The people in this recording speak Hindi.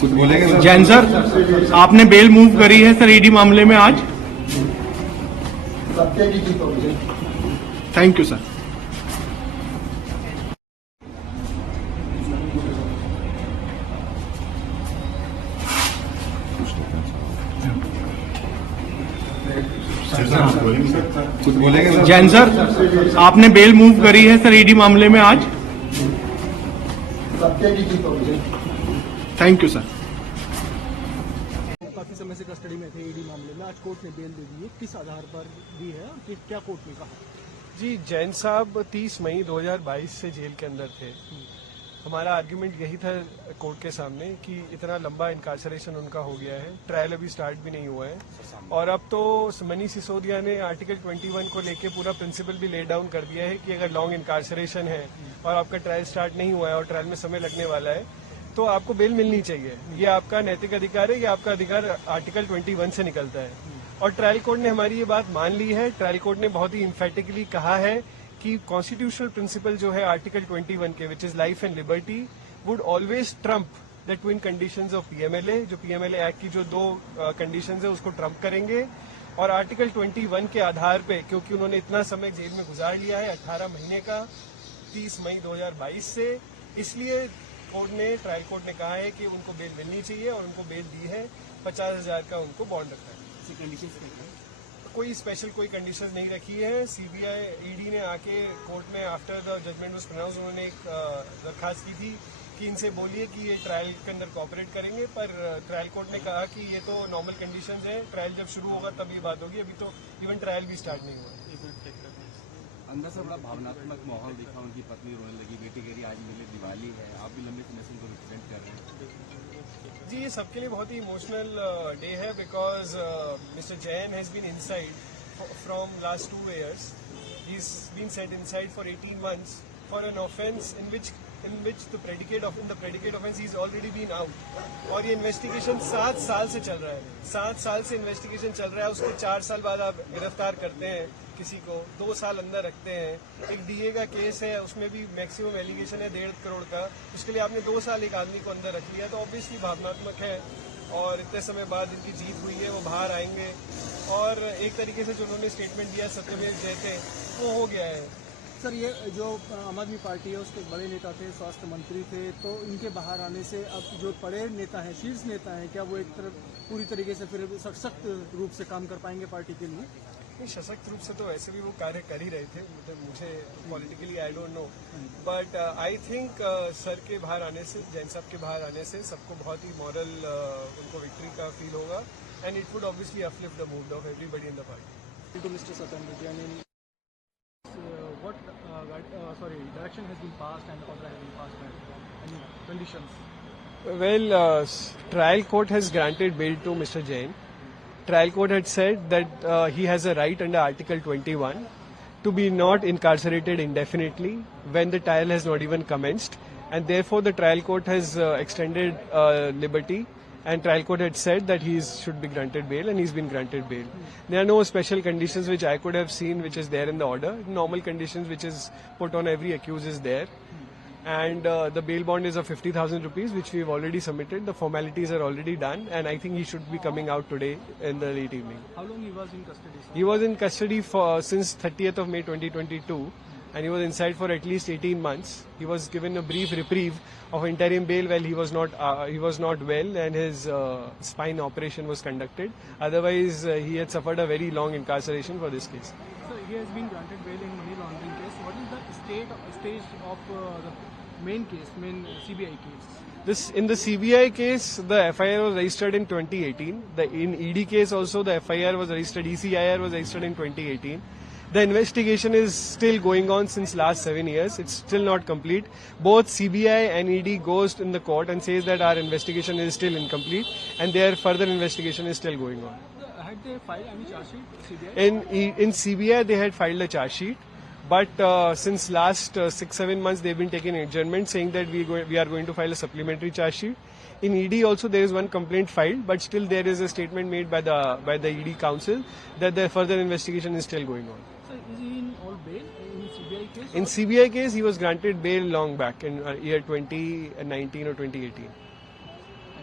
कुछ बोलेंगे सर? जैन सर, आपने बेल मूव करी है सर ईडी मामले में आज। Thank you sir. कुछ बोलेंगे सर? जैन सर, आपने बेल मूव करी है सर ईडी मामले में आज। Thank you sir. काफी समय से कस्टडी में थे ईडी मामले में, आज कोर्ट ने बेल दे दी है, किस आधार पर दी है और क्या कोर्ट ने कहा? जी, जैन साहब 30 मई 2022 से जेल के अंदर थे। हमारा आर्ग्यूमेंट यही था कोर्ट के सामने कि इतना लंबा इनकार्सरेशन उनका हो गया है, ट्रायल अभी स्टार्ट भी नहीं हुआ है और अब तो मनीष सिसोदिया ने आर्टिकल 21 को लेके पूरा प्रिंसिपल भी ले डाउन कर दिया है कि अगर लॉन्ग इनकार्सरेशन है और आपका ट्रायल स्टार्ट नहीं हुआ है और ट्रायल में समय लगने वाला है तो आपको बेल मिलनी चाहिए। ये आपका नैतिक अधिकार है, ये आपका अधिकार आर्टिकल 21 से निकलता है और ट्रायल कोर्ट ने हमारी ये बात मान ली है। ट्रायल कोर्ट ने बहुत ही इम्फेटिकली कहा है कि कॉन्स्टिट्यूशनल प्रिंसिपल जो है आर्टिकल 21 के, which is life and liberty, would always Trump the twin conditions of PMLA. जो पीएमएलए एक्ट की जो दो कंडीशंस है उसको ट्रम्प करेंगे और आर्टिकल 21 के आधार पे, क्योंकि उन्होंने इतना समय जेल में गुजार लिया है 18 महीने का 30 मई 2022 से, इसलिए ट्रायल कोर्ट ने कहा है कि उनको बेल मिलनी चाहिए और उनको बेल दी है। 50,000 का उनको बॉन्ड रखा है। कोई स्पेशल कोई कंडीशंस नहीं रखी है। सीबीआई ईडी ने आके कोर्ट में after the judgement was pronounced उन्होंने एक दरखास्त की थी कि इनसे बोलिए कि ये ट्रायल के अंदर कोऑपरेट करेंगे, पर ट्रायल कोर्ट ने कहा कि ये तो नॉर्मल कंडीशंस है, ट्रायल जब शुरू होगा तब ये बात होगी, अभी तो इवन ट्रायल भी स्टार्ट नहीं हुआ। अंदर से बड़ा भावनात्मक माहौल दिखा, उनकी पत्नी रोने लगी, बेटी कह रही आज मेरे लिए दिवाली है, आप भी लंबे समय से उनको रिप्रेजेंट कर रहे हैं। जी, ये सबके लिए बहुत ही इमोशनल डे है because mister Jain has been inside from last 2 years. He's been set inside for 18 months for an offence in which the predicate offence he's already been out. और ये इन्वेस्टिगेशन 7 साल से चल रहा है। 7 साल से इन्वेस्टिगेशन चल रहा है, उसके 4 साल बाद आप गिरफ्तार करते हैं किसी को, 2 साल अंदर रखते हैं। एक डीए का केस है, उसमें भी मैक्सिमम एलिगेशन है 1.5 करोड़ का, उसके लिए आपने 2 साल एक आदमी को अंदर रख लिया, तो ऑब्वियसली भावनात्मक है और इतने समय बाद इनकी जीत हुई है, वो बाहर आएंगे और एक तरीके से जो उन्होंने स्टेटमेंट दिया सत्यमेव जयते वो हो गया है। सर, ये जो आम आदमी पार्टी है उसके बड़े नेता थे, स्वास्थ्य मंत्री थे, तो इनके बाहर आने से अब जो बड़े नेता हैं, शीर्ष नेता हैं, क्या वो एक तरफ पूरी तरीके से फिर सशक्त रूप से काम कर पाएंगे पार्टी के लिए? नहीं, सशक्त रूप से तो वैसे भी वो कार्य कर ही रहे थे, मतलब मुझे politically I don't know, but I think sir के बाहर आने से, जैन साहब के बाहर आने से सबको बहुत ही मॉरल उनको विक्ट्री का फील होगा and it would obviously uplift the mood off everybody in the party. To Mr. Satyendra Jain, what direction has been passed and order has been passed by any conditions? Well, trial court has granted bail to Mr. Jain. Trial court had said that he has a right under Article 21 to be not incarcerated indefinitely when the trial has not even commenced, and therefore the trial court has extended liberty, and trial court had said that he should be granted bail, and he's been granted bail. There are no special conditions which I could have seen which is there in the order. Normal conditions which is put on every accused is there. And the bail bond is of 50,000 rupees, which we've already submitted. The formalities are already done, and I think he should be coming out today in the late evening. How long he was in custody, sir? He was in custody since 30th of May 2022, and he was inside for at least 18 months. He was given a brief reprieve of interim bail while he was not well, and his spine operation was conducted. Otherwise, he had suffered a very long incarceration for this case. So he has been granted bail in money laundering case. What is the stage of the main CBI case? In the CBI case, the FIR was registered in 2018. In ED case also, the FIR was registered, ECIR was registered in 2018. The investigation is still going on since last 7 years. It's still not complete. Both CBI and ED goes in the court and says that our investigation is still incomplete and their further investigation is still going on. Had they filed any charge sheet, CBI? In CBI, they had filed a charge sheet, But since last 6-7 months, they've been taking adjournment, saying that we are going to file a supplementary charge sheet. In ED also there is one complaint filed, but still there is a statement made by the ED counsel that the further investigation is still going on. So is he in all bail in CBI case? In CBI case, he was granted bail long back in year 2019 or 2018.